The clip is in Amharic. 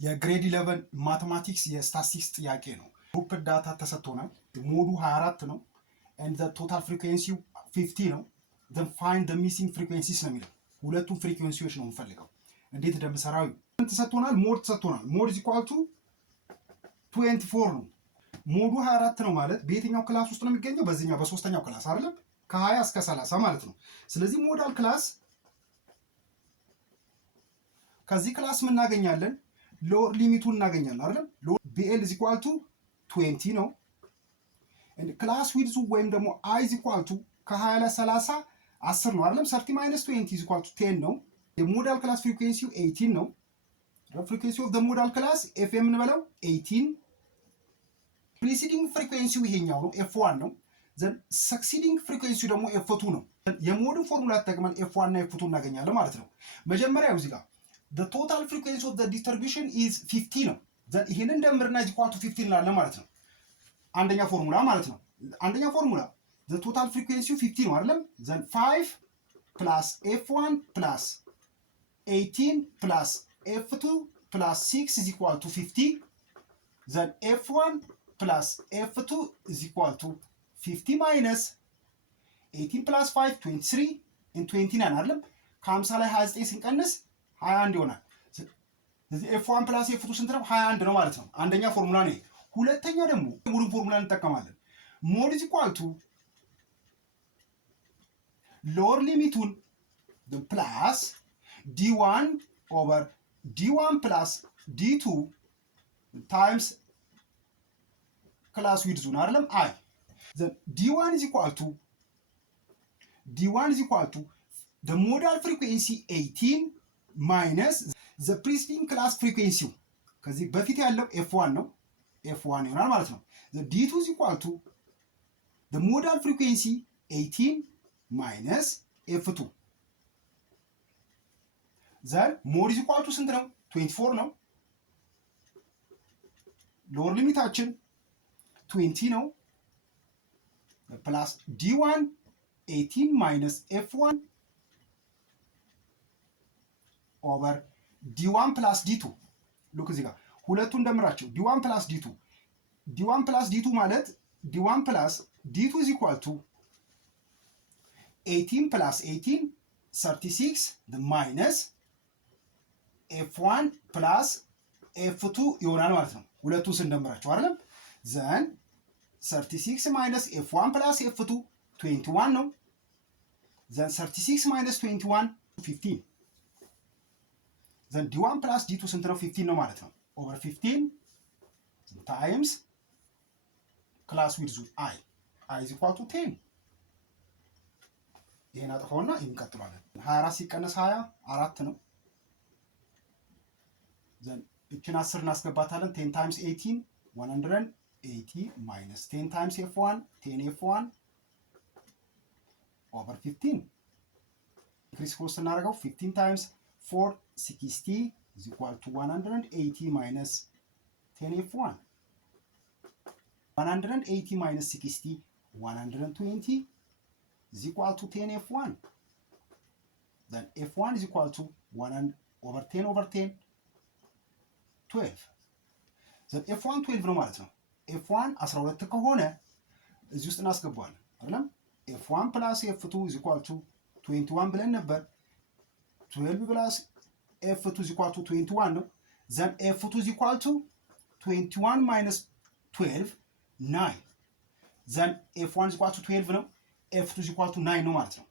የግሬድ 11 ማቴማቲክስ የስታቲስቲክስ ጥያቄ ነው። ግሩፕ ዳታ ተሰጥቶናል። ሞዱ 24 ነው and the total frequency 50 ነው። then find the missing frequencies ነው የሚለው። ሁለቱም ፍሪኩዌንሲዎች ነው የምፈልገው። እንዴት እንደምሰራው ተሰጥቶናል። ሞድ ተሰጥቶናል። ሞድ is equal to 24 ነው። ሞዱ 24 ነው ማለት በየትኛው ክላስ ውስጥ ነው የሚገኘው? በዚህኛው በሶስተኛው ክላስ አይደለም? ከ20 እስከ 30 ማለት ነው። ስለዚህ ሞዳል ክላስ ከዚህ ክላስ ምን እናገኛለን? ሎወር ሊሚቱን እናገኛለን አይደል? BL is equal to 20 ነው። ክላስ ዊድዙ ወይም ደግሞ I is equal to ከ20 ለ30 10 ነው አይደል? 30 minus 20 is equal to 10 ነው። የሞዳል ክላስ ፍሪኩዌንሲው 18 ነው። ፍሪኩዌንሲ ኦፍ ዘ ሞዳል ክላስ FM እንበለው 18። ፕሪሲዲንግ ፍሪኩዌንሲው ይሄኛው ነው F1 ነው። ዘን ሰክሲዲንግ ፍሪኩዌንሲው ደግሞ F2 ነው። የሞድን ፎርሙላ ተጠቅመን F1 እና F2 እናገኛለን ማለት ነው። መጀመሪያው እዚህ ጋር the total frequency of the distribution is 50 ነው። ዘን ይሄንን ደምርና is equal to 15 እንላለን ማለት ነው። አንደኛ ፎርሙላ ማለት ነው። አንደኛ ፎርሙላ the total frequency 50 ነው አይደለም? ዘን 5 plus F1 plus 18 plus F2 plus 6 is equal to 50. Then F1 plus F2 is equal to 50 minus 18 plus 5 23 and 29 አይደለም? ከ50 ላይ 29 ስንቀንስ 21 ይሆናል። ስለዚህ F1 plus F2 ስንት ነው? 21 ነው ማለት ነው። አንደኛ ፎርሙላ ነው። ሁለተኛ ደግሞ ሙሉ ፎርሙላ እንጠቀማለን። mod is equal to lower ሊሚቱን plus d1 over d1 plus d2 times class width zone አይደለም? I then d1 is equal to the modal frequency 18 minus the preceding class frequency ከዚህ በፊት ያለው F1 ነው። F1 ይሆናል ማለት ነው። the d2 is equal to the modal frequency 18 minus F2 then mod is equal to ስንት ነው? 24 ነው። ሎወር ሊሚታችን 20 ነው ፕላስ d1 18 minus f1 over d1 plus d2 ሉክ እዚህ ጋር ሁለቱን ደምራቸው d1 plus d2 ማለት d1 plus d2 is equal to 18 plus 18 36 the minus f1 plus f2 ይሆናል ማለት ነው። ሁለቱን ስንደምራቸው አይደለም? ዘን 36 minus f1 plus f2 21 ነው። ዘን 36 minus 21 15 ዘን d1 plus d2 ስንት ነው? 15 ነው ማለት ነው። ኦቨር 15 ታይምስ ክላስ ዊድዙ I is equal to 10። ይሄን አጥፋውና እንቀጥላለን። 24 ሲቀነስ 20 4 ነው። ዘን እችን 10 እናስገባታለን። 10 times 18 180 minus 10 times f1 10 f1 over 15 increase cost እናደርገው 15 times 4 60 is equal to 180 minus 10 f1 180 minus 60 120 is equal to 10 f1 then f1 is equal to 1 over 10 over 10 12 ዘን f1 12 ነው ማለት ነው። f1 12 ከሆነ እዚህ ውስጥ እናስገባዋለን አይደለም? f1 plus f2 is equal to 21 ብለን ነበር። 12 plus f2 is equal to 21 ነው። ዘን f2 is equal to 21 minus 12 9 ዘን f1 is equal to 12 ነው። f2 is equal to 9 ነው ማለት ነው።